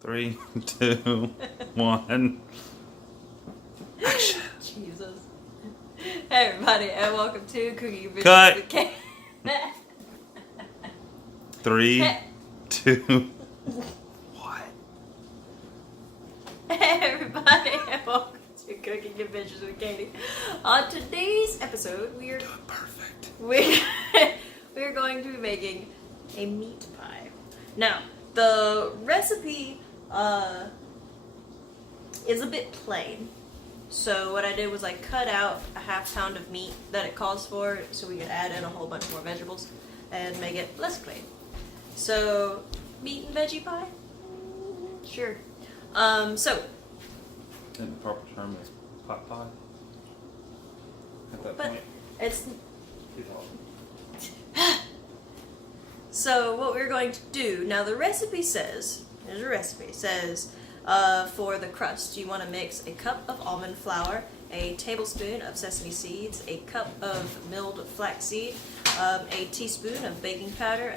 3, 2, 1. Action. Jesus. Hey everybody, and welcome to Cooking Videos Cut. with Kate. 3, 2. What? Hey everybody, and welcome to Cooking Adventures with Katie. On today's episode, Do it perfect. we're going to be making a meat pie. Now, the recipe is a bit plain. So what I did was I cut out a ½ pound of meat that it calls for so we could add in a whole bunch more vegetables and make it less plain. So, meat and veggie pie? Sure. So. And the proper term is pot pie. At that But point, it's. he's all. So what we're going to do, now the recipe says, there's a recipe, says for the crust you want to mix a cup of almond flour, a tablespoon of sesame seeds, a cup of milled flaxseed, a teaspoon of baking powder,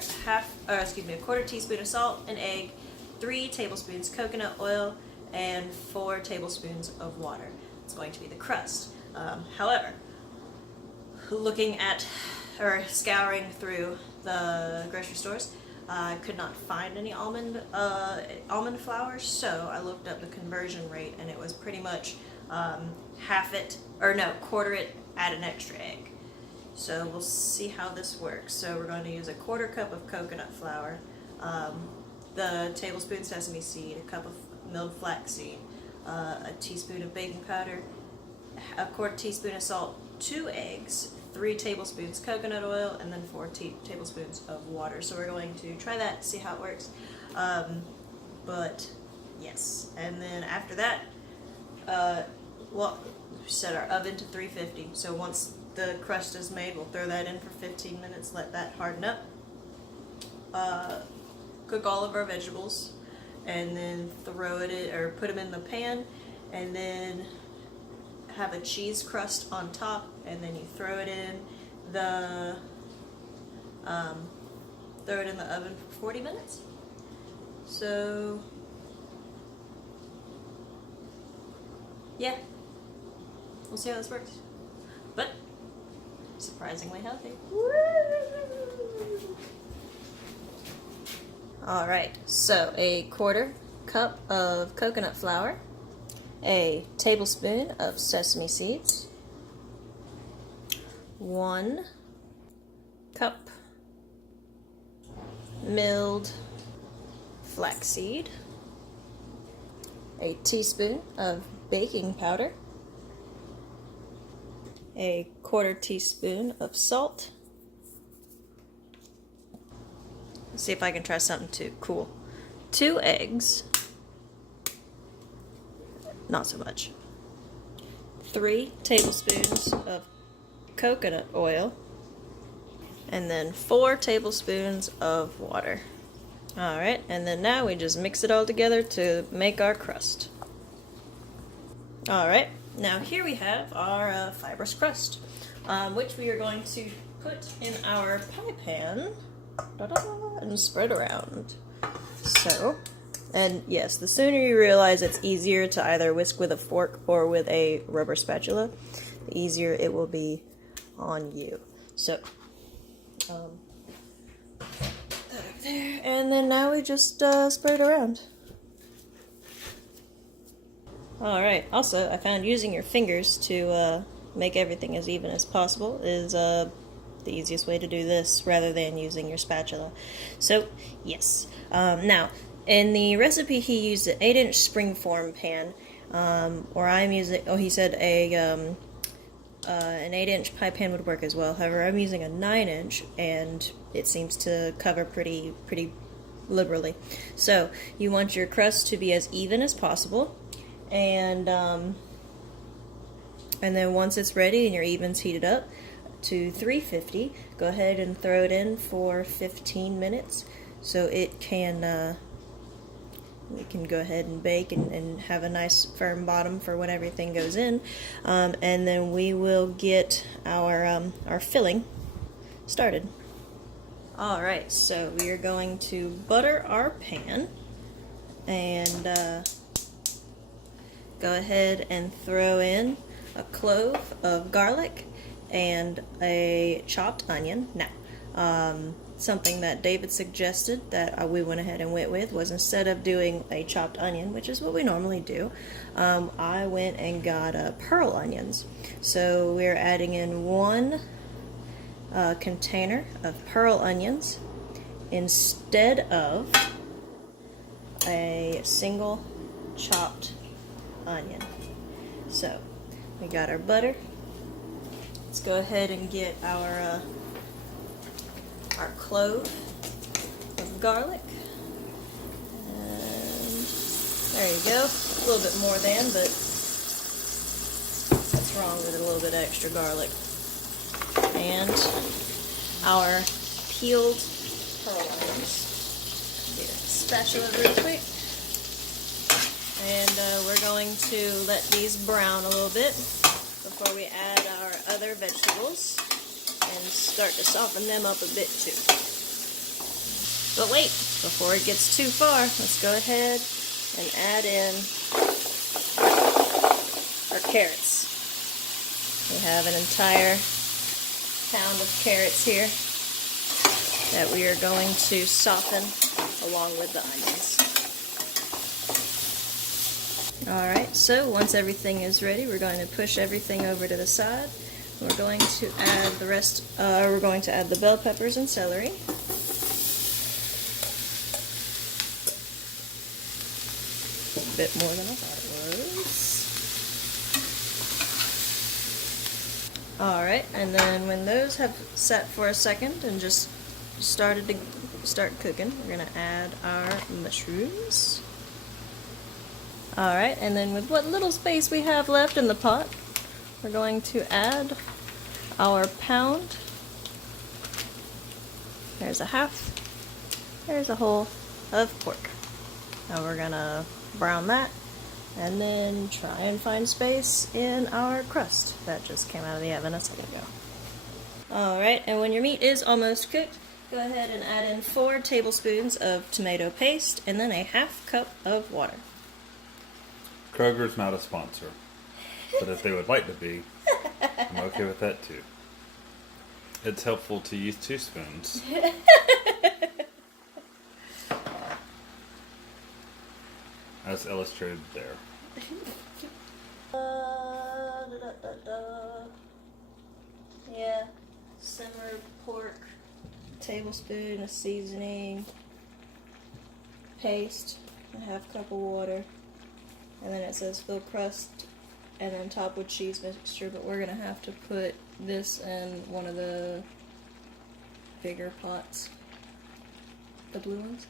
a quarter teaspoon of salt, an egg, 3 tablespoons coconut oil, and 4 tablespoons of water. It's going to be the crust. However, looking at or scouring through the grocery stores, I could not find any almond flour, so I looked up the conversion rate, and it was pretty much quarter it, add an extra egg. So we'll see how this works. So we're going to use a quarter cup of coconut flour, the tablespoon sesame seed, a cup of milled flaxseed, a teaspoon of baking powder, a quarter teaspoon of salt, 2 eggs, 3 tablespoons coconut oil, and then 4 tablespoons of water. So we're going to try that, see how it works. But yes, and then after that, we'll set our oven to 350. So once the crust is made, we'll throw that in for 15 minutes, let that harden up. Cook all of our vegetables, and then throw it in, or put them in the pan, and then have a cheese crust on top, and then you throw it in the oven for 40 minutes. So yeah, we'll see how this works. But surprisingly healthy. All right, so a quarter cup of coconut flour, a tablespoon of sesame seeds, 1 cup milled flaxseed, a teaspoon of baking powder, a quarter teaspoon of salt. Let's see if I can try something too cool. 2 eggs. Not so much. 3 tablespoons of coconut oil, and then 4 tablespoons of water. Alright, and then now we just mix it all together to make our crust. Alright, now here we have our fibrous crust, which we are going to put in our pie pan and spread around. So, and yes, the sooner you realize it's easier to either whisk with a fork or with a rubber spatula, the easier it will be on you. So, there, and then now we just spread it around. Alright, also I found using your fingers to make everything as even as possible is the easiest way to do this rather than using your spatula. So, yes. Now, in the recipe he used an 8-inch springform pan, or I'm using, he said an 8-inch pie pan would work as well. However, I'm using a 9-inch, and it seems to cover pretty liberally. So, you want your crust to be as even as possible, and then once it's ready and your even's heated up to 350, go ahead and throw it in for 15 minutes so it can we can go ahead and bake and have a nice firm bottom for when everything goes in, and then we will get our filling started. Alright, so we are going to butter our pan and go ahead and throw in a clove of garlic and a chopped onion. Now, something that David suggested that we went ahead and went with was, instead of doing a chopped onion, which is what we normally do, I went and got pearl onions. So we're adding in one container of pearl onions instead of a single chopped onion. So we got our butter. Let's go ahead and get our clove of garlic. And there you go. A little bit more than, but what's wrong with a little bit extra garlic? And our peeled pearl onions. Get a spatula real quick. And we're going to let these brown a little bit before we add our other vegetables and start to soften them up a bit too. But wait, before it gets too far, let's go ahead and add in our carrots. We have an entire pound of carrots here that we are going to soften along with the onions. Alright, so once everything is ready, we're going to push everything over to the side. We're going to add the rest, we're going to add the bell peppers and celery. A bit more than I thought it was. Alright, and then when those have set for a second and just start cooking, we're going to add our mushrooms. Alright, and then with what little space we have left in the pot, we're going to add our pound. There's a half. There's a whole of pork. Now we're going to brown that and then try and find space in our crust that just came out of the oven a second ago. Alright, and when your meat is almost cooked, go ahead and add in 4 tablespoons of tomato paste and then a half cup of water. Kroger's not a sponsor, but if they would like to be, I'm okay with that too. It's helpful to use 2 spoons. As illustrated there. Yeah, simmered pork, tablespoon of seasoning, paste, a half cup of water. And then it says fill crust and then top with cheese mixture, but we're gonna have to put this in one of the bigger pots. The blue ones.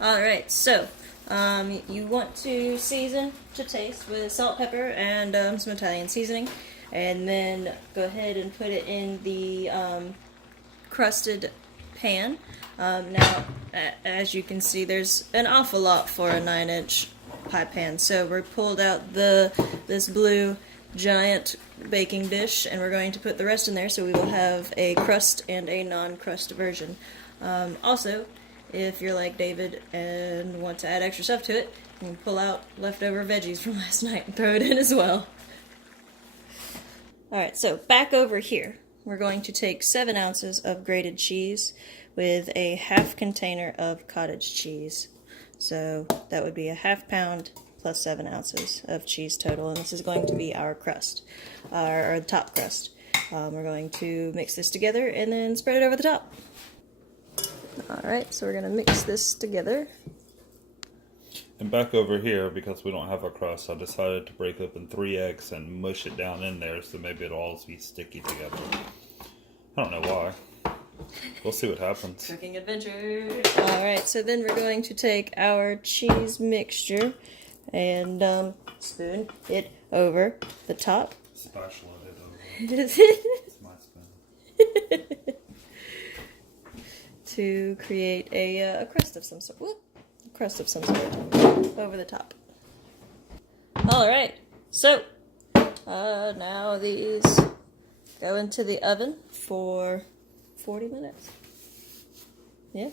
Alright, so you want to season to taste with salt, pepper, and some Italian seasoning. And then go ahead and put it in the crusted pan. Now, as you can see, there's an awful lot for a 9-inch pie pan. So we pulled out this blue giant baking dish, and we're going to put the rest in there. So we will have a crust and a non-crust version. Also, if you're like David and want to add extra stuff to it, you can pull out leftover veggies from last night and throw it in as well. Alright, so back over here, we're going to take 7 ounces of grated cheese with a half container of cottage cheese. So that would be a half pound plus 7 ounces of cheese total, and this is going to be our crust, our top crust. We're going to mix this together and then spread it over the top. Alright, so we're going to mix this together. And back over here, because we don't have a crust, I decided to break open 3 eggs and mush it down in there so maybe it'll all be sticky together. I don't know why. We'll see what happens. Cooking adventure. Alright, so then we're going to take our cheese mixture and spoon it over the top. Spatula it over. It's my spoon. To create a crust of some sort. Whoop. Crust of some sort over the top. Alright, so now these go into the oven for 40 minutes. Yeah.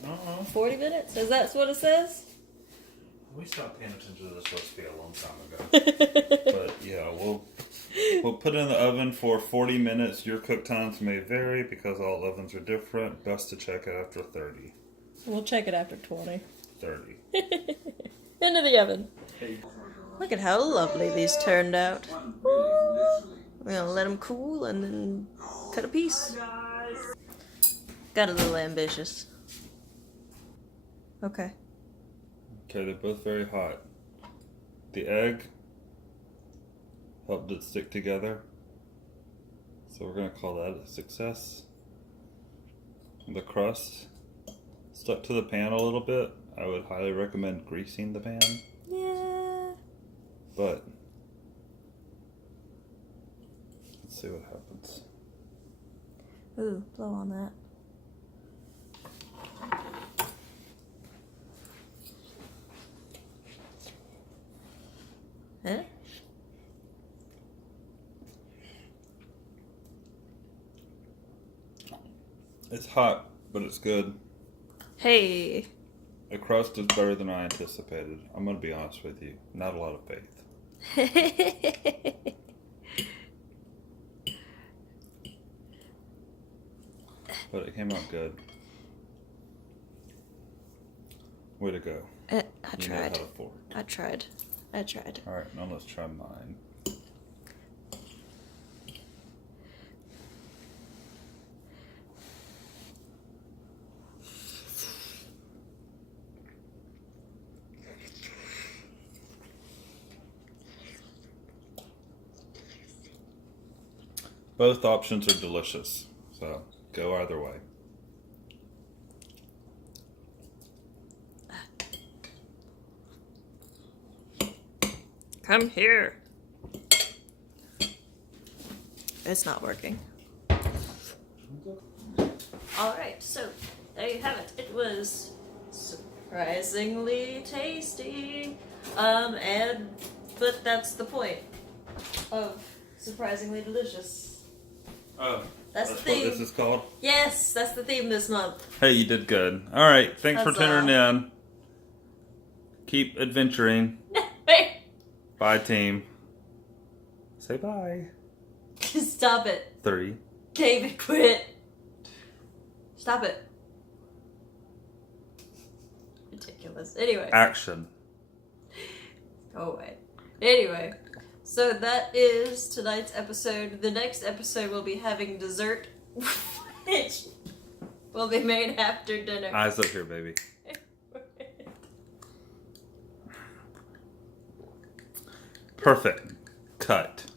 40 minutes? Is that what it says? We stopped paying attention to this recipe a long time ago. But yeah, we'll put it in the oven for 40 minutes. Your cook times may vary because all ovens are different. Best to check it after 30. We'll check it after 20. 30. Into the oven. Look at how lovely these turned out. We're gonna let them cool and then cut a piece. Got a little ambitious. Okay. Okay, they're both very hot. The egg helped it stick together. So we're going to call that a success. The crust stuck to the pan a little bit. I would highly recommend greasing the pan. Yeah. But let's see what happens. Ooh, blow on that. Huh? It's hot, but it's good. Hey. The crust is better than I anticipated. I'm going to be honest with you. Not a lot of faith. But it came out good. Way to go. I You know how tried. to fork. I tried. Alright, now let's try mine. Both options are delicious, so go either way. Come here. It's not working. Alright, so there you have it. It was surprisingly tasty. But that's the point of surprisingly delicious. Oh, That's the what theme. this is called? Yes, that's the theme this month. Hey, you did good. Alright, thanks for Huzzah. tuning in. Keep adventuring. Bye, team. Say bye. Stop it. 3. David, quit. Stop it. Ridiculous. Anyway. Action. Go away. Anyway. So that is tonight's episode. The next episode will be having dessert, which will be made after dinner. Eyes up here, baby. Perfect. Cut.